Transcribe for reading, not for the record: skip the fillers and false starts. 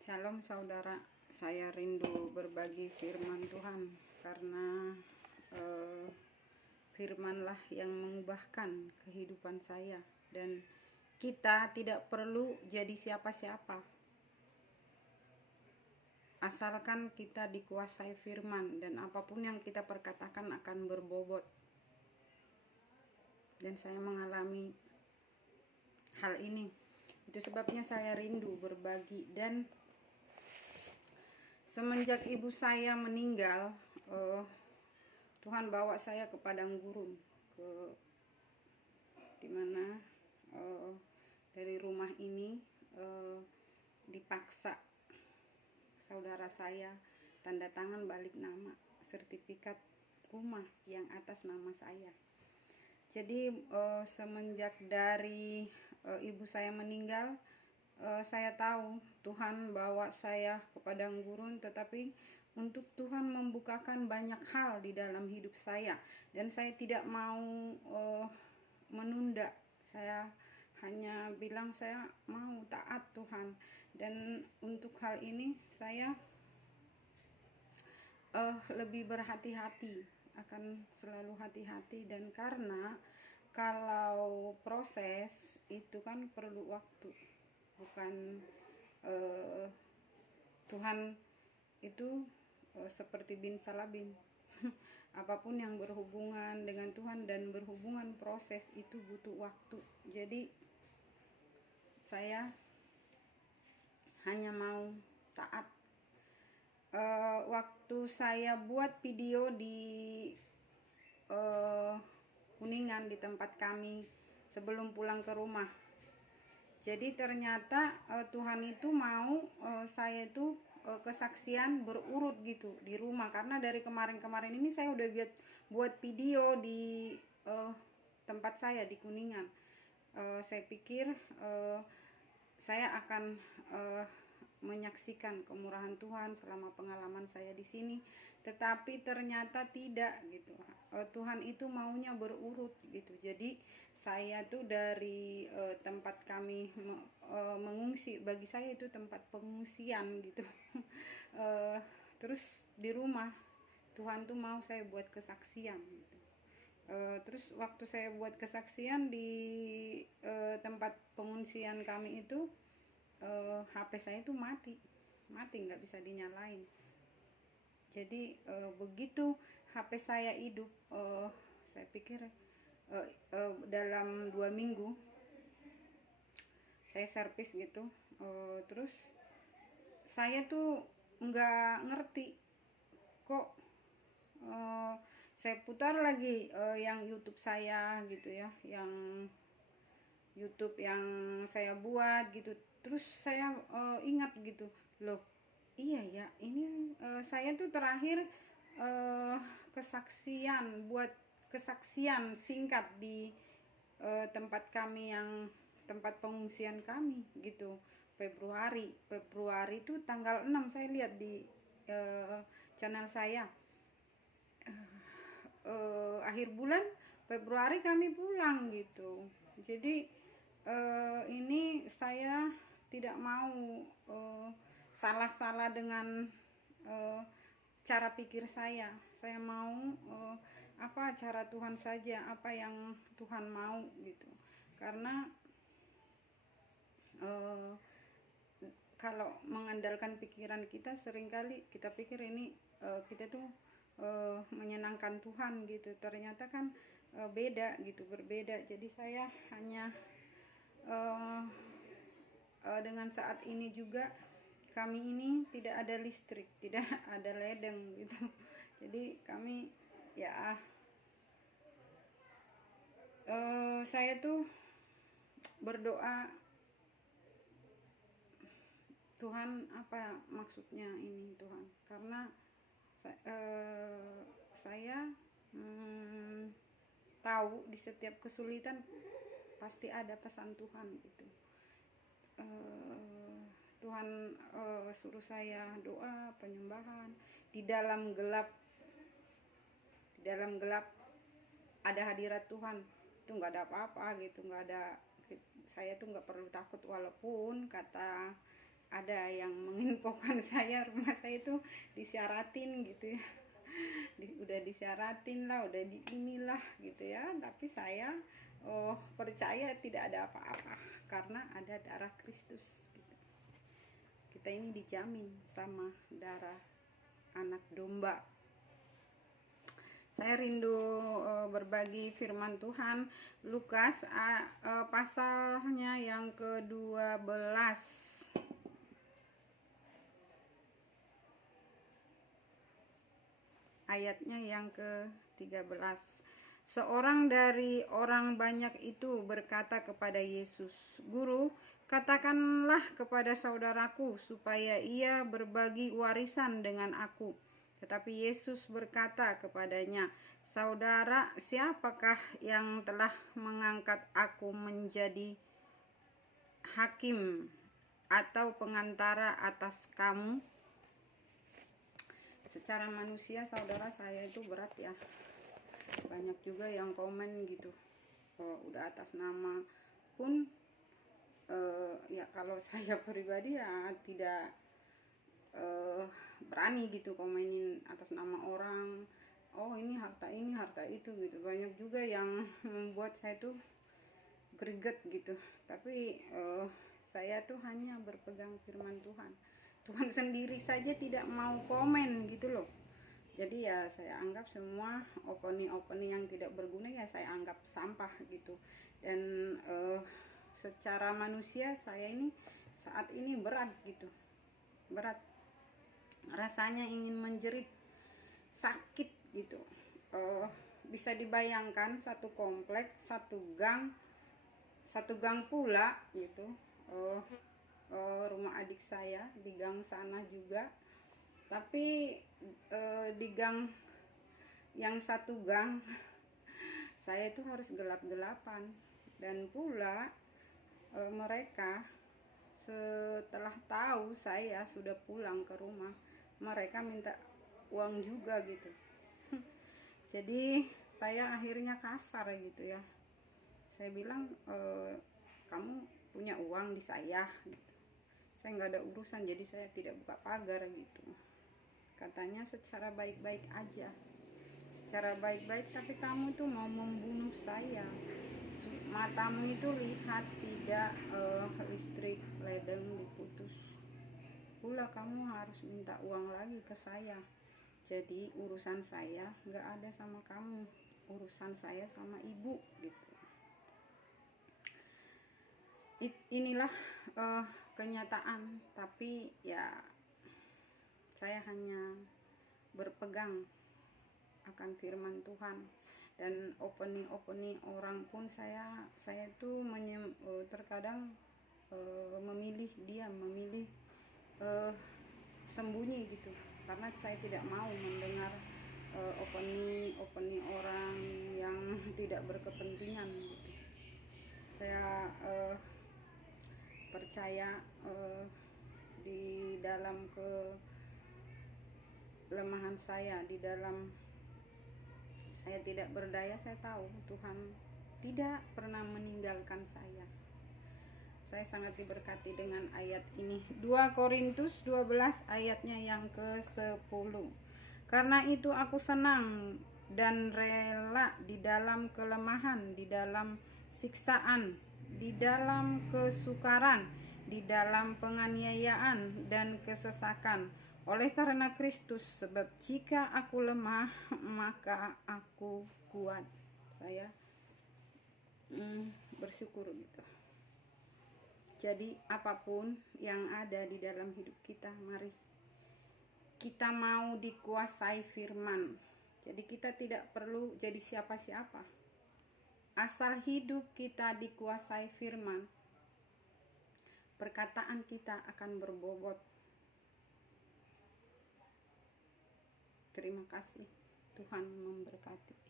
Shalom saudara, saya rindu berbagi firman Tuhan karena firmanlah yang mengubahkan kehidupan saya, dan kita tidak perlu jadi siapa-siapa asalkan kita dikuasai firman, dan apapun yang kita perkatakan akan berbobot. Dan saya mengalami hal ini, itu sebabnya saya rindu berbagi. Dan semenjak ibu saya meninggal, Tuhan bawa saya ke padang gurun, ke dimana dari rumah ini dipaksa saudara saya tanda tangan balik nama sertifikat rumah yang atas nama saya. Jadi semenjak dari ibu saya meninggal, saya tahu Tuhan bawa saya ke padang gurun, tetapi untuk Tuhan membukakan banyak hal di dalam hidup saya, dan saya tidak mau menunda. Saya hanya bilang saya mau taat Tuhan, dan untuk hal ini saya lebih berhati-hati, akan selalu hati-hati. Dan karena kalau proses itu kan perlu waktu, bukan Tuhan itu seperti bin salabin. Apapun yang berhubungan dengan Tuhan dan berhubungan proses itu butuh waktu. Jadi saya hanya mau taat. Waktu saya buat video di Kuningan, di tempat kami sebelum pulang ke rumah, jadi ternyata Tuhan itu mau saya itu kesaksian berurut gitu di rumah, karena dari kemarin-kemarin ini saya udah buat video di tempat saya di Kuningan. Saya pikir saya akan menyaksikan kemurahan Tuhan selama pengalaman saya di sini, tetapi ternyata tidak gitu. Tuhan itu maunya berurut gitu. Jadi saya tuh dari tempat kami mengungsi, bagi saya itu tempat pengungsian gitu. Terus di rumah Tuhan tuh mau saya buat kesaksian gitu. Terus waktu saya buat kesaksian di tempat pengungsian kami itu, HP saya itu mati nggak bisa dinyalain. Jadi begitu HP saya hidup, saya pikir dalam 2 minggu saya servis gitu. Terus saya tuh nggak ngerti kok saya putar lagi yang YouTube saya gitu ya, yang YouTube yang saya buat gitu. Terus saya ingat gitu, loh iya ya, ini saya tuh terakhir buat kesaksian singkat di tempat kami, yang tempat pengungsian kami gitu, Februari itu tanggal 6 saya lihat di channel saya. Akhir bulan Februari kami pulang gitu. Jadi ini saya tidak mau salah-salah dengan cara pikir saya. Saya mau apa cara Tuhan saja, apa yang Tuhan mau gitu. Karena kalau mengandalkan pikiran kita, seringkali kita pikir ini kita tuh menyenangkan Tuhan gitu. Ternyata kan beda gitu, berbeda. Jadi saya hanya dengan saat ini juga kami ini tidak ada listrik, tidak ada ledeng gitu. Jadi kami ya saya tuh berdoa, Tuhan apa maksudnya ini Tuhan, karena saya tahu di setiap kesulitan pasti ada pesan Tuhan gitu. Tuhan suruh saya doa, penyembahan di dalam gelap ada hadirat Tuhan. Itu nggak ada apa-apa gitu, nggak ada, saya tuh nggak perlu takut, walaupun kata ada ada yang menginfokan saya rumah saya itu disyaratin gitu ya. Udah disyaratin lah, udah di inilah gitu ya, tapi saya percaya tidak ada apa-apa karena ada darah Kristus gitu. Kita ini dijamin sama darah anak domba. Saya rindu berbagi firman Tuhan. Lukas pasalnya yang ke-12. Ayatnya yang ke-13. Seorang dari orang banyak itu berkata kepada Yesus, "Guru, katakanlah kepada saudaraku supaya ia berbagi warisan dengan aku." Tetapi Yesus berkata kepadanya, "Saudara, siapakah yang telah mengangkat aku menjadi hakim atau pengantara atas kamu?" Secara manusia, saudara, saya itu berat ya. Banyak juga yang komen gitu, udah atas nama pun ya kalau saya pribadi ya tidak berani gitu komenin atas nama orang, ini harta itu gitu. Banyak juga yang membuat saya tuh greget gitu, tapi saya tuh hanya berpegang firman Tuhan. Tuhan sendiri saja tidak mau komen gitu loh. Jadi ya saya anggap semua opini-opini yang tidak berguna ya saya anggap sampah gitu. Dan secara manusia saya ini saat ini berat gitu, berat, rasanya ingin menjerit, sakit gitu. Bisa dibayangkan satu komplek, satu gang pula gitu, rumah adik saya di gang sana juga, tapi di gang yang satu gang saya itu harus gelap-gelapan. Dan pula mereka setelah tahu saya sudah pulang ke rumah, mereka minta uang juga gitu. Jadi saya akhirnya kasar gitu ya. Saya bilang, kamu punya uang di saya gitu. Saya nggak ada urusan, jadi saya tidak buka pagar gitu. Katanya secara baik-baik aja, secara baik-baik, tapi kamu tuh mau membunuh saya. Matamu itu lihat tidak listrik ledeng diputus, pula kamu harus minta uang lagi ke saya. Jadi urusan saya nggak ada sama kamu, urusan saya sama ibu gitu. Inilah kenyataan, tapi ya saya hanya berpegang akan firman Tuhan. Dan opini orang pun saya itu terkadang memilih sembunyi gitu, karena saya tidak mau mendengar opini orang yang tidak berkepentingan gitu. Saya percaya di dalam kelemahan saya, di dalam saya tidak berdaya, saya tahu Tuhan tidak pernah meninggalkan saya. Saya sangat diberkati dengan ayat ini. 2 Korintus 12 ayatnya yang ke-10. Karena itu aku senang dan rela di dalam kelemahan, di dalam siksaan, di dalam kesukaran, di dalam penganiayaan dan kesesakan, oleh karena Kristus. Sebab jika aku lemah, maka aku kuat. Saya bersyukur gitu. Jadi apapun yang ada di dalam hidup kita, mari kita mau dikuasai firman. Jadi kita tidak perlu jadi siapa-siapa. Asal hidup kita dikuasai firman, perkataan kita akan berbobot. Terima kasih. Tuhan memberkati.